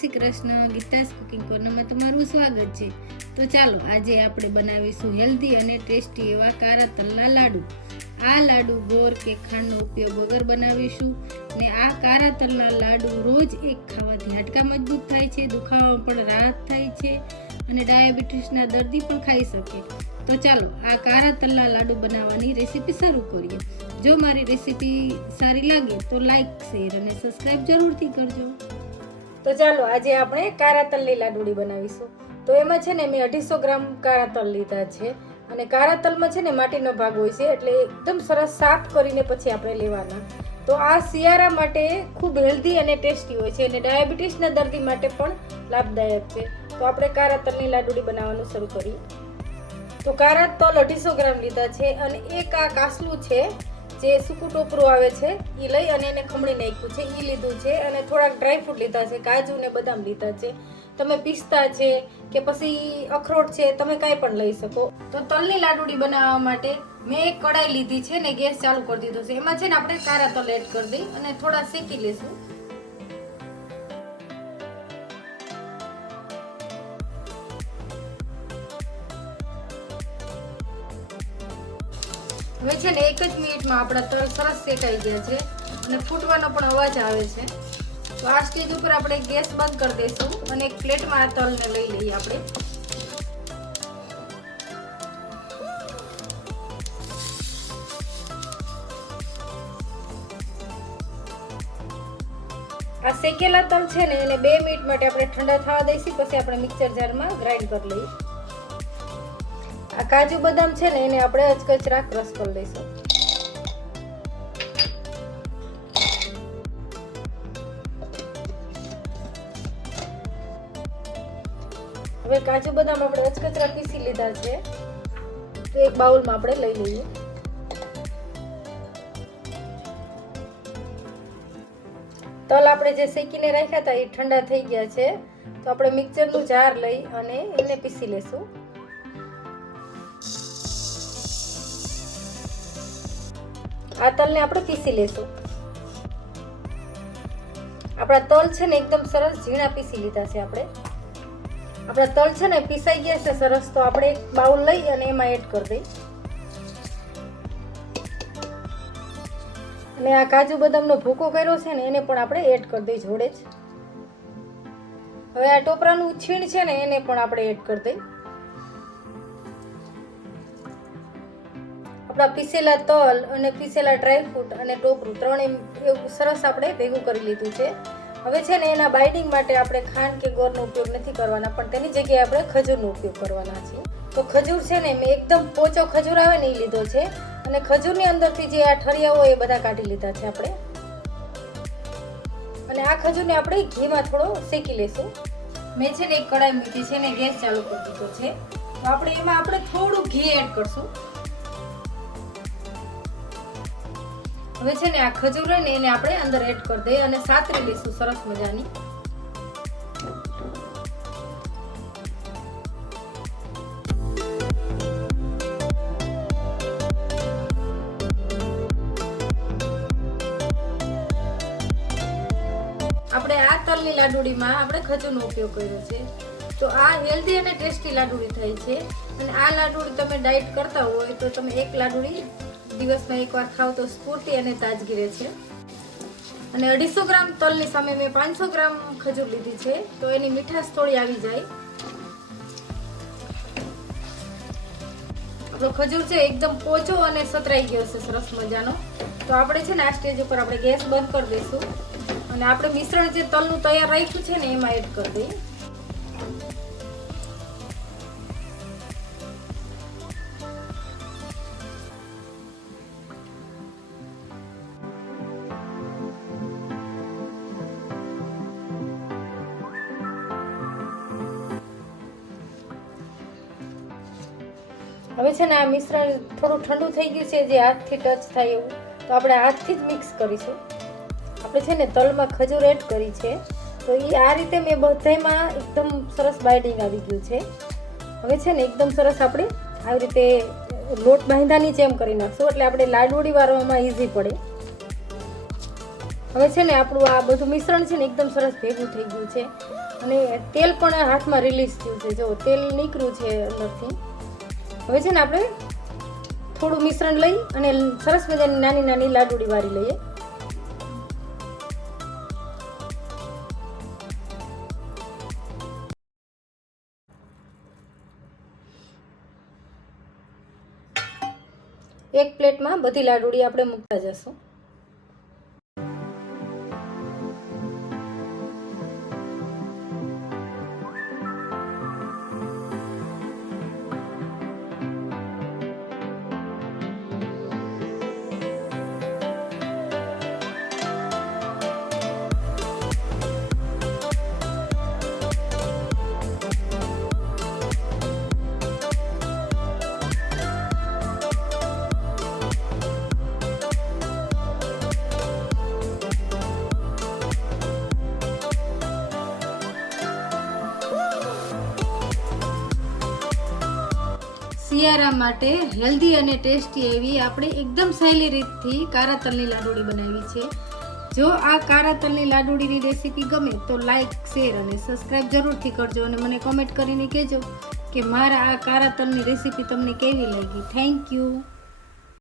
Shri Krishna Geeta's cooking કોર્નરમાં તમારું સ્વાગત છે. તો ચાલો, આજે આપણે બનાવીશું હેલ્ધી અને ટેસ્ટી એવા કારા તલના લાડુ. આ લાડુ ગોર કે ખાંડનો ઉપયોગ વગર બનાવીશું ને આ કારા તલના લાડુ રોજ એક ખાવાથી હાડકા મજબૂત થાય છે, દુખાવામાં પણ રાહત થાય છે અને ડાયાબિટીસના દર્દી પણ ખાઈ શકે. તો ચાલો, આ કારા તલના લાડુ બનાવવાની રેસીપી શરૂ કરીએ. જો મારી રેસીપી સારી લાગે તો લાઈક, શેર અને સબસ્ક્રાઈબ જરૂરથી કરજો. તો ચાલો, આજે આપણે કારા તલની લાડુડી બનાવીશું. તો એમાં છે ને, મેં અઢીસો ગ્રામ કારા તલ લીધા છે. અને કારા તલમાં છે ને, માટીનો ભાગ હોય છે, એટલે એકદમ સરસ સાફ કરીને પછી આપણે લેવાના. તો આ શિયાળા માટે ખૂબ હેલ્ધી અને ટેસ્ટી હોય છે, અને ડાયાબિટીસના દર્દી માટે પણ લાભદાયક છે. તો આપણે કારા તલની લાડુડી બનાવવાનું શરૂ કરીએ. તો કારા તલ અઢીસો ગ્રામ લીધા છે, અને એક આ કાસલું છે જે સૂકું ટોપરું આવે છે એ લઈ અને એને ખમણી નાખ્યું છે. એ લીધું છે અને થોડાક ડ્રાયફ્રૂટ લીધા છે, કાજુ ને બદામ લીધા છે. તમે પિસ્તા છે કે પછી અખરોટ છે, તમે કાંઈ પણ લઈ શકો. તો તલની લાડુડી બનાવવા માટે મેં એક કડાઈ લીધી છે ને ગેસ ચાલુ કરી દીધો છે. એમાં છે ને આપણે કારા તલ એડ કરી દઈ અને થોડા શેકી લેશું. હવે છે ને એક જ મિનિટમાં આપણા તલ સરસ શેકાઈ ગયા છે અને ફૂટવાનો પણ અવાજ આવે છે. તો આ સ્ટેજ ઉપર આપણે ગેસ બંધ કરી દઈશું અને એક પ્લેટમાં આ તલને લઈ લઈએ આપણે. આ શેકેલા તલ છે ને એને બે મિનિટ માટે આપણે ઠંડા થવા દઈશું, પછી આપણે મિક્સર જારમાં ગ્રાઇન્ડ કરી લઈએ. કાજુ બદામ છે ને, એને આપણે અચકચરા ક્રશ કરી લઈશું હવે કાજુ બદામ આપણે અચકચરા પીસી લીધા છે. તો એક બાઉલમાં આપણે લઈ લઈએ. તલ આપણે જે શેકીને રાખ્યા હતા એ ઠંડા થઈ ગયા છે. તો આપણે મિક્સરનું જાર લઈ અને એને પીસી લેશું. આ તલને આપણે પીસી લેશું. આપણા તલ છે ને એકદમ સરસ ઝીણા પીસી લીધા છે આપણે. આપણા તલ છે ને પીસાઈ ગયા છે સરસ, તો આપણે એક બાઉલ લઈ અને એમાં એડ કરી દઈ. અને આ કાજુ બદામનો ભૂકો કર્યો છે ને એને પણ આપણે એડ કરી દઈ જોડે જ. હવે આ ટોપરાનું છીણ છે ને એને પણ આપણે એડ કરી દઈ. આપણા પીસેલા તલ અને પીસેલા ડ્રાયફ્રૂટ અને ટોપરું ત્રણેય એવું સરસ આપણે ભેગું કરી લીધું છે. હવે છે ને એના બાઇડિંગ માટે આપણે ખાંડ કે ગોળનો ઉપયોગ નથી કરવાના, પણ તેની જગ્યાએ આપણે ખજૂરનો ઉપયોગ કરવાના છે તો ખજૂર છે ને મેં એકદમ પોચો ખજૂર આવે ને એ લીધો છે. અને ખજૂરની અંદરથી જે આ હોય એ બધા કાઢી લીધા છે આપણે. અને આ ખજૂરને આપણે ઘીમાં થોડો શેકી લેશું. મેં છે ને એક કડાઈ મૂકી છે ને ગેસ ચાલુ કરી દીધો છે. તો આપણે એમાં આપણે થોડું ઘી એડ કરશું. હવે છે ને આ ખજૂર ને એને આપણે અંદર એડ કરી દઈએ અને સાતરી લઈશું, સરસ મજાની. આપણે આ તલની લાડુડીમાં આપણે ખજૂરનો ઉપયોગ કર્યો છે. તો આ હેલ્ધી અને ટેસ્ટી લાડુડી થાય છે. અને આ લાડુડી તમે ડાયટ કરતા હોય તો તમે એક લાડુડી દિવસમાં એકવાર ખાવ તો સ્ફૂર્તિ અને તાજગી રહે છે. અને અઢીસો ગ્રામ તલની સામે મેં પાંચસો ગ્રામ ખજૂર લીધી છે, તો એની મીઠાશ થોડી આવી જાય. આપણો ખજૂર છે એકદમ પોચો અને સતરાઈ ગયો છે, સરસ મજાનો. તો આપણે છે ને આ સ્ટેજ ઉપર આપણે ગેસ બંધ કરી દઈશું. અને આપણે મિશ્રણ જે તલનું તૈયાર રાખ્યું છે ને, એમાં એડ કરી દઈએ. હવે છે ને આ મિશ્રણ થોડું ઠંડુ થઈ ગયું છે, જે હાથથી ટચ થાય એવું. તો આપણે હાથથી જ મિક્સ કરીશું. આપણે છે ને તલમાં ખજૂર એડ કરી છે. તો એ આ રીતે મેં બધામાં એકદમ સરસ બાઇડિંગ આવી ગયું છે. હવે છે ને એકદમ સરસ આપણે આવી રીતે લોટ બાંધાની જેમ કરી નાખશું. એટલે આપણે લાડુડી વારવામાં ઇઝી પડે. હવે છે ને આપણું આ બધું મિશ્રણ છે ને એકદમ સરસ ભેગું થઈ ગયું છે. અને તેલ પણ હાથમાં રિલીઝ થયું છે. જો તેલ નીકળ્યું છે અંદરથી. હવે છે ને આપણે થોડું મિશ્રણ લઈ અને સરસ મજાની નાની નાની લાડુડી વાળી લઈએ. એક પ્લેટમાં બધી લાડુડી આપણે મૂકતા જશું. શિયાળા માટે હેલ્ધી અને ટેસ્ટી એવી આપણે એકદમ સહેલી રીતથી કારા તલની લાડુડી બનાવી છે. જો આ કારા તલની લાડુડીની રેસીપી ગમે તો લાઇક શેર અને સબસ્ક્રાઈબ જરૂરથી કરજો અને મને કોમેન્ટ કરીને કહેજો કે મારા આ કારા તલની રેસીપી તમને કેવી લાગી. Thank you.